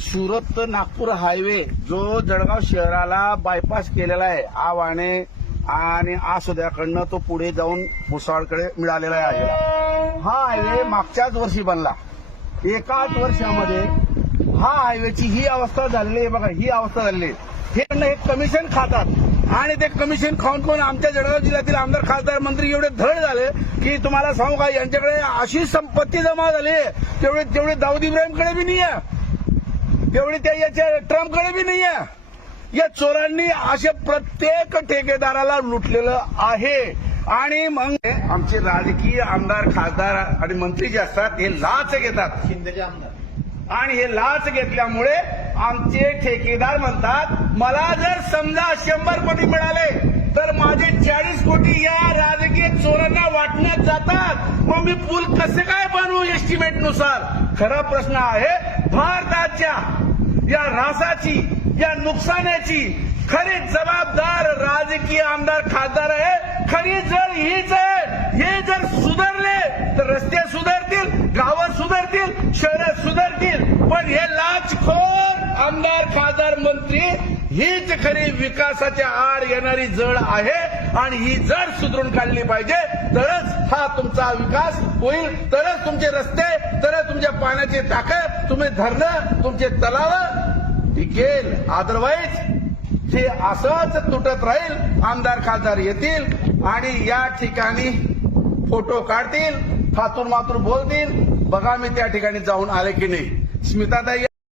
Surat Nagpur highway जो जळगाव शहराला bypass केलेला आहे आवाणे आणि आसोद्याकडनं तो पुढे जाऊन भुसावळकडे मिळालेला आहे. हा हायवे मागच्याच वर्षी बनला. एकाच वर्षामध्ये हा हायवेची ही अवस्था झालेली आहे. बघा ही अवस्था झालेली आहे. हे कमिशन खातात आणि ते कमिशन खाऊन पण आमच्या जळगाव जिल्ह्यातील आमदार खासदार मंत्री एवढे धड झाले की तुम्हाला सांगू का, यांच्याकडे अशी संपत्ती जमा झाली तेवढे दाऊद इब्राहिमकडे बी नाही आहे, तेवढी त्या याच्या ट्रम्पकडे बी नाही आहे. या चोरांनी अशा प्रत्येक ठेकेदाराला लुटलेलं आहे. आणि मग आमचे राजकीय आमदार खासदार आणि मंत्री जे असतात हे लाच घेतात, शिंदेचे आमदार, आणि हे लाच घेतल्यामुळे आमचे ठेकेदार म्हणतात मला जर समजा 100 कोटी मिळाले तर माझे 40 कोटी या राजकीय चोरांना वाटण्यात जातात. मग मी पूल कसे काय बनवू एस्टिमेटनुसार. खरा प्रश्न आहे भारताच्या या ऱ्हासाची, या नुकसानाची खरी जबाबदार राजकीय आमदार खासदार आहे. खरी जर हीच आहे. हे जर सुधारले तर रस्ते सुधारतील, गावं सुधारतील, शहरं सुधारतील. पण हे लाचखोर आमदार खासदार मंत्री हीच खरी विकासाच्या आड येणारी जड आहे. आणि ही जड सुधारून काढली पाहिजे तरच हा तुमचा विकास होईल, तरच तुमचे रस्ते, तरच तुमच्या पाण्याची टाकं, तुम्ही धरणं, तुमचे तलाव टिकेल. अदरवाईज जे असंच तुटत राहील आमदार खासदार येतील आणि या ठिकाणी फोटो काढतील, थातूर मातूर बोलतील, बघा मी त्या ठिकाणी जाऊन आले की नाही. स्मिताताई